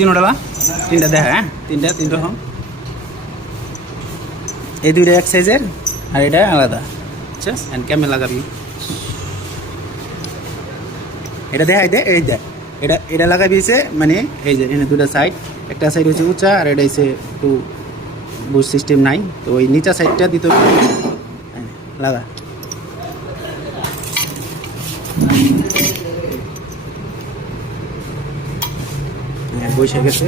তিনটা দেখা, হ্যাঁ তিনটা হোক। এই দুইটা এক সাইজের আর এটা আলাদা। আচ্ছা, এন্ড কেমন লাগাবি এটা দেখাই দে। এই দেখ, এটা লাগাবি হচ্ছে মানে এই যে এখানে দুটা সাইড, একটা সাইড হচ্ছে উঁচা আর এটা হচ্ছে একটু বুশ সিস্টেম নাই, তো ওই নিচা সাইডটা দিতে হবে। লাগা বসে গেছে।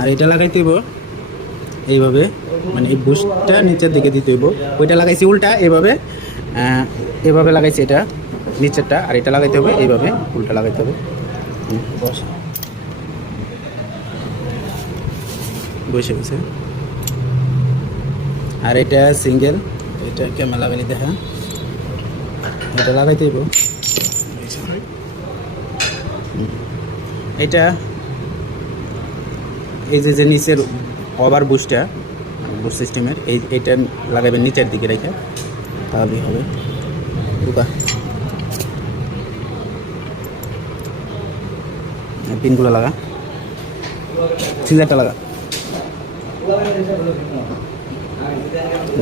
আর এটা লাগাইতে হইব এইভাবে, মানে এই বুশটা নিচের দিকে দিতে হইব। ওইটা লাগাইছি উল্টা এইভাবে, এভাবে লাগাইছি এটা নিচেরটা, আর এটা লাগাইতে হবে এইভাবে উল্টা লাগাইতে হবে। বসে গেছে। আর এটা সিঙ্গেল, এটা কেমন লাগাইলে দেখা, এটা লাগাইতে হইব। এটা এই যে নিচের ওভার বুশটা, বুশ সিস্টেমের এইটা লাগাবেন নিচের দিকে রেখে, তাহলেই হবে। ঢুকা পিনগুলো লাগা, সিজারটা লাগা।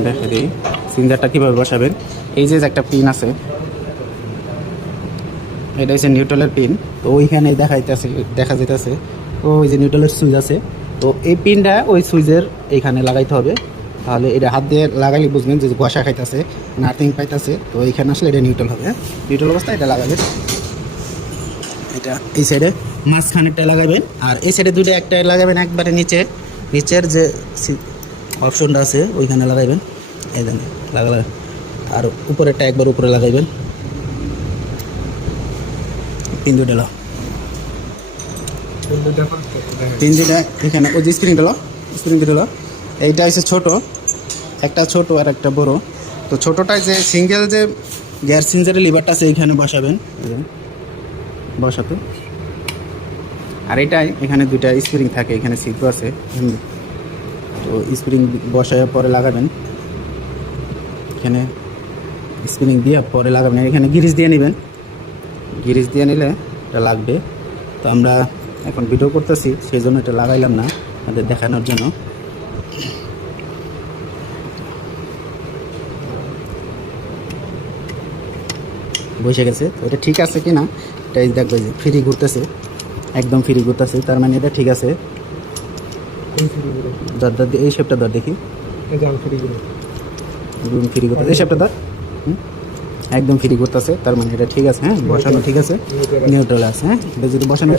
দেখা দিই সিজারটা কীভাবে বসাবেন। এই যে একটা পিন আছে, এটা হচ্ছে নিউট্রালের পিন। তো ওইখানে দেখা যাইতেছে ওই যে নিউট্রালের সুইচ আছে, তো এই পিনটা ওই সুইচের এইখানে লাগাইতে হবে। তাহলে এটা হাত দিয়ে লাগাইলে বুঝবেন যে ঘষা খাইতেছে, নার্থিং পাইতেছে। তো এইখানে আসলে এটা নিউট্রাল হবে। নিউট্রাল অবস্থায় এটা লাগাবেন। এটা এই সাইডে মাঝখানেরটা লাগাবেন, আর এই সাইডে দুটো একটা লাগাবেন একবারে নিচের যে অপশনটা আছে ওইখানে লাগাইবেন। এই দেন লাগা, আর উপরেরটা একবার উপরে লাগাইবেন। পিন দুটো এখানে ওই যে স্প্রিং দিল। এইটা হচ্ছে ছোট, একটা ছোট আর একটা বড়। তো ছোটটায় যে সিঙ্গেল যে গ্যাস সিঞ্জারের লিভারটা আছে এইখানে বসাবেন, বসাতে। আর এটাই এখানে দুইটা স্প্রিং থাকে, এখানে ছিদ্র আছে। তো স্প্রিং বসায় পরে লাগাবেন, এখানে স্প্রিং দিয়ে পরে লাগাবেন। এখানে গিরিজ দিয়ে নেবেন, গিরিজ দিয়ে নিলে এটা লাগবে। তো আমরা এখন ভিডিও করতেছি, সেই জন্য এটা লাগাইলাম না, আমাদের দেখানোর জন্য। বসে গেছে, তো এটা ঠিক আছে কি না এটা দেখবে যে ফ্রি ঘুরতেছে, একদম ফ্রি ঘুরতেছে, তার মানে এটা ঠিক আছে। এই শেপটা ধর দেখি, ফ্রি ঘুরতেছে, এই শেপটা ধর, একদম ফ্রি করতেছে, তার মানে এটা ঠিক আছে। হ্যাঁ, বসানো ঠিক আছে, নিউট্রাল আছে। হ্যাঁ, এটা যদি বসানো